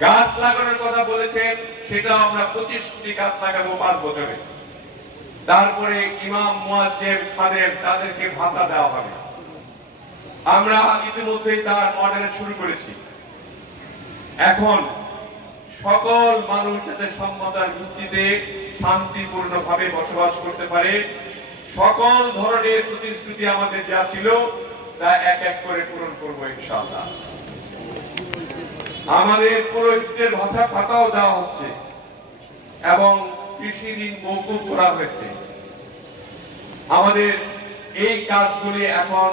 গাছ লাগানোর কথা বলেছেন, সেটা আমরা 25 কোটি গাছ লাগাবো 5 বছরে। তারপরে ইমাম, মুয়াজ্জিন, খাদেম তাদেরকে ভাতা দেওয়া হবে। আমরা ইতিমধ্যেই তার মডেল শুরু করেছি। এখন সকল মানুষ যাতে সম্মতার ভিত্তিতে শান্তিপূর্ণভাবে বসবাস করতে পারে, সকল ধরনের প্রতিশ্রুতি আমাদের যা ছিল তা এক এক করে পূরণ করবো ইনশাআল্লাহ। আমাদের পুরোহিতদের ভাতাও দেওয়া হচ্ছে এবং কৃষি ঋণ মওকুফ করা হয়েছে। আমাদের এই কাজগুলি এখন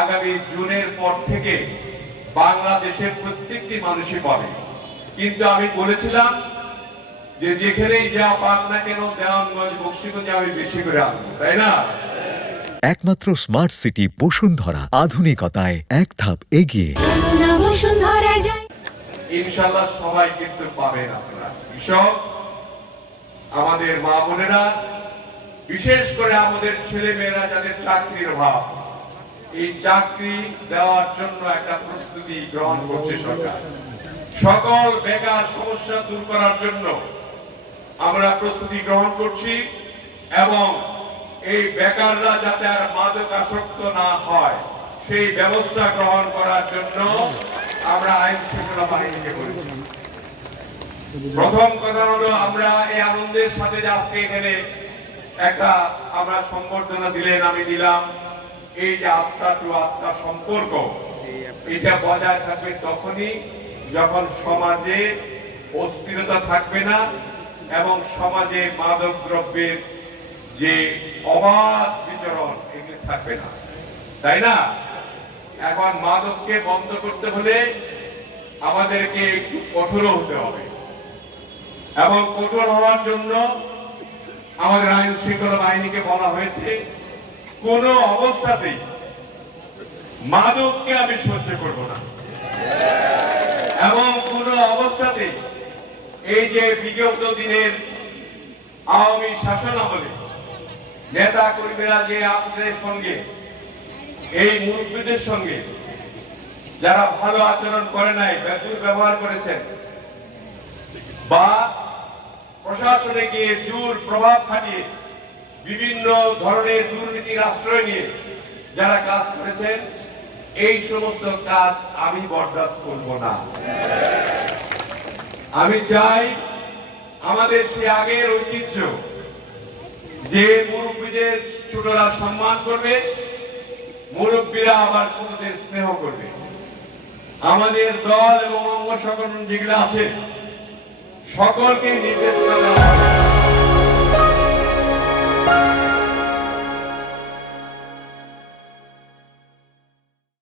আগামী জুনের পর থেকে বাংলাদেশের প্রত্যেকটি মানুষই পাবে। কিন্তু আমি বলেছিলাম যে যেখানেই যা পাক না কেন দেওয়ানগঞ্জ, বকশীগঞ্জে আমি বেশি করে আনবো, তাই না? একমাত্র স্মার্ট সিটি বসুন্ধরা, আধুনিকতায় এক ধাপ এগিয়ে। ইনশাআল্লাহ সবাই কিন্তু পাবেন আপনারা। কৃষক, আমাদের মা বোনেরা, বিশেষ করে আমাদের ছেলে মেয়েরা যাদের চাকরির অভাব, এই চাকরি দেওয়ার জন্য একটা প্রস্তুতি গ্রহণ করছে সরকার। সকল বেকার সমস্যা দূর করার জন্য আমরা প্রস্তুতি গ্রহণ করছি এবং এই বেকাররা যাতে আর মাদক আসক্ত না হয় সেই ব্যবস্থা গ্রহণ করার জন্য আমরা আইন শৃঙ্খলা বাহিনীকে বলেছি। প্রথম কথা হলো, আমরা এই আনন্দের সাথে যে আজকে এখানে একটা আমরা সম্বর্ধনা দিলেন, আমি দিলাম, এই যে আত্মা টু আত্মা সম্পর্ক, এটা বজায় থাকবে তখনই যখন সমাজে অস্থিরতা থাকবে না এবং সমাজে মাদক দ্রব্যের যে অবাধ বিচরণ এগুলি থাকবে না, তাই না? এখন মাদককে বন্ধ করতে হলে আমাদেরকে একটু কঠোর হতে হবে এবং কঠোর হওয়ার জন্য আমাদের আইন শৃঙ্খলা বাহিনীকে বলা হয়েছে কোন অবস্থাতেই মাদককে আমি সহ্য করব না এবং কোন অবস্থাতেই এই যে বিগত দিনের আওয়ামী শাসন আমলে নেতা কর্মীরা যে আপনাদের সঙ্গে, এই মুরব্বীদের সঙ্গে যারা ভালো আচরণ করে নাই, ব্যবহার করেছেন বা প্রশাসনে গিয়ে জোর প্রভাব খাটিয়ে বিভিন্ন ধরনের দুর্নীতির আশ্রয় নিয়ে যারা কাজ করেছেন, এই সমস্ত কাজ আমি বরদাস্ত করব না। আমি চাই আমাদের সে আগের ঐতিহ্য, যে মুরব্বীদের ছোটরা সম্মান করবে, মুরব্বীরা আবার ছোটদের স্নেহ করবে। আমাদের দল এবং অঙ্গ সংগঠন যেগুলো আছে সকলকে নির্দেশনা দেওয়া হবে।